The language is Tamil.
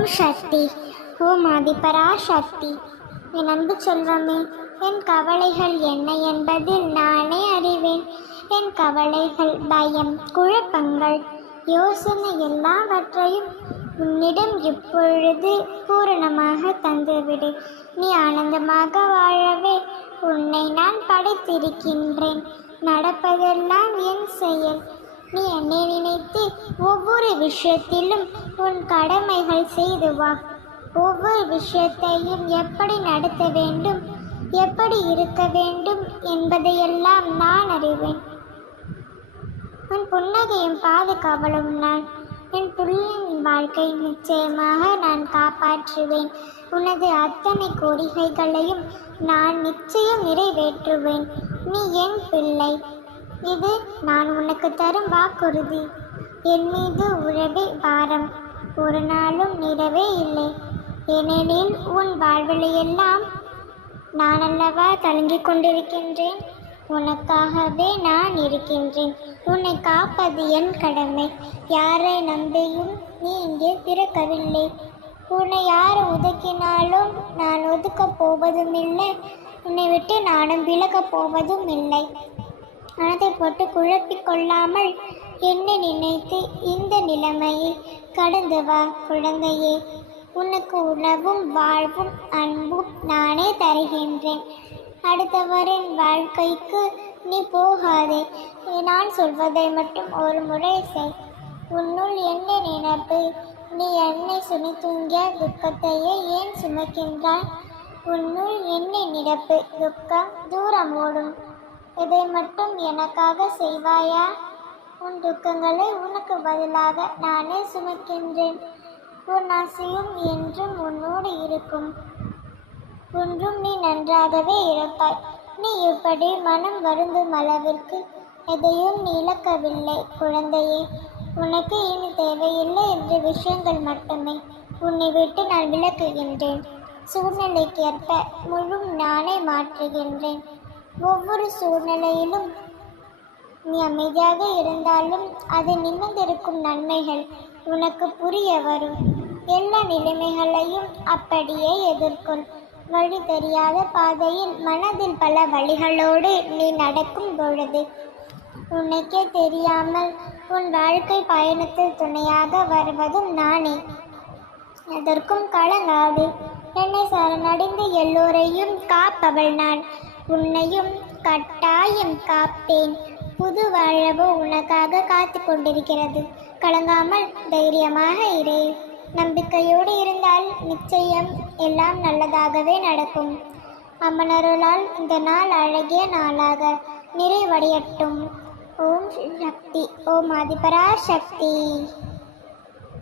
ஓம் சக்தி. ஓம் ஆதிபராசக்தி என் அன்பு செல்வமே என் கவலைகள் என்ன என்பதில் நானே அறிவேன். என் கவலைகள் பயம் குழப்பங்கள் யோசனை எல்லாவற்றையும் உன்னிடம் இப்பொழுது பூரணமாக தந்துவிடு. நீ ஆனந்தமாக வாழவே உன்னை நான் படைத்திருக்கின்றேன். நடப்பதெல்லாம் என் செயல். நீ என்னை நினைத்து ஒவ்வொரு விஷயத்திலும் உன் கடமைகள் செய்து வா. ஒவ்வொரு விஷயத்தையும் எப்படி நடத்த வேண்டும் எப்படி இருக்க வேண்டும் என்பதையெல்லாம் நான் அறிவேன். உன் புன்னகையும் பாதுகாவலும் நான். என் பிள்ளையின் வாழ்க்கை நிச்சயமாக நான் காப்பாற்றுவேன். உனது அத்தனை கோரிக்கைகளையும் நான் நிச்சயம் நிறைவேற்றுவேன். நீ என் பிள்ளை. இது நான் உனக்கு தரும் வாக்குறுதி. என் மீது உறவே பாரம். ஒரு நாளும் நிறவே இல்லை. ஏனெனில் உன் வாழ்விலையெல்லாம் நான் அல்லவா கலங்கிக் கொண்டிருக்கின்றேன்? உனக்காகவே நான் இருக்கின்றேன். உன்னை காப்பது என் கடமை. யாரை நம்பியும் நீ இங்கே பிறக்கவில்லை. உன்னை யார் ஒதுக்கினாலும் நான் ஒதுக்கப் போவதும் இல்லை உன்னை விட்டு நானும் விலகப் போவதும் இல்லை மனதை போட்டு குழப்பிக் கொள்ளாமல் என்னை நினைத்து இந்த நிலைமையை கடந்து வா குழந்தையே. உனக்கு உணவும் வாழ்வும் அன்பும் நானே தருகின்றேன். அடுத்தவரின் வாழ்க்கைக்கு நீ போகாதே. நான் சொல்வதை மட்டும் ஒரு முறை செய். உன்னுள் என்ன நினைப்பு? நீ என்னை சுனித்துங்கிய துக்கத்தையே ஏன் சுமக்கின்றாய்? உன்னுள் என்ன நினைப்பு? துக்கம் தூரம் ஓடும் இதை மட்டும் எனக்காக செய்வாயா? உன் துக்கங்களை உனக்கு பதிலாக நானே சுமக்கின்றேன். உன் ஆசையும் என்றும் உன்னோடு இருக்கும். ஒன்றும் நீ நன்றாகவே இருப்பாய் நீ இப்படி மனம் வருந்தும் அளவிற்கு? எதையும் நீ இழக்கவில்லை குழந்தையே. உனக்கு இனி தேவையில்லை என்ற விஷயங்கள் மட்டுமே. உன்னை விட்டு நான் விளக்குகின்றேன் சூழ்நிலைக்கேற்ப முழு நானே மாற்றுகின்றேன். ஒவ்வொரு சூழ்நிலையிலும் நீ அமைதியாக இருந்தாலும் அது நிமிர்ந்திருக்கும் நன்மைகள் உனக்கு புரிய வரும். எல்லா நிலைமைகளையும் அப்படியே எதிர்கொள். வழி தெரியாத பாதையில் மனதில் பல வழிகளோடு நீ நடக்கும் பொழுது உனக்கே தெரியாமல் உன் வாழ்க்கை பயணத்தில் துணையாக வருவதும் நானே. அதற்கும் கலங்காது என்னை சரணடைந்து எல்லோரையும் காப்பவள் நான். உன்னையும் கட்டாயம் காப்பேன். புது வாழவு உனக்காக காத்து கொண்டிருக்கிறது. கலங்காமல் தைரியமாக இரு. நம்பிக்கையோடு இருந்தால் நிச்சயம் எல்லாம் நல்லதாகவே நடக்கும். அம்மனருளால் இந்த நாள் அழகிய நாளாக நிறைவடையட்டும். ஓம் சக்தி ஓம் ஆதிபரா சக்தி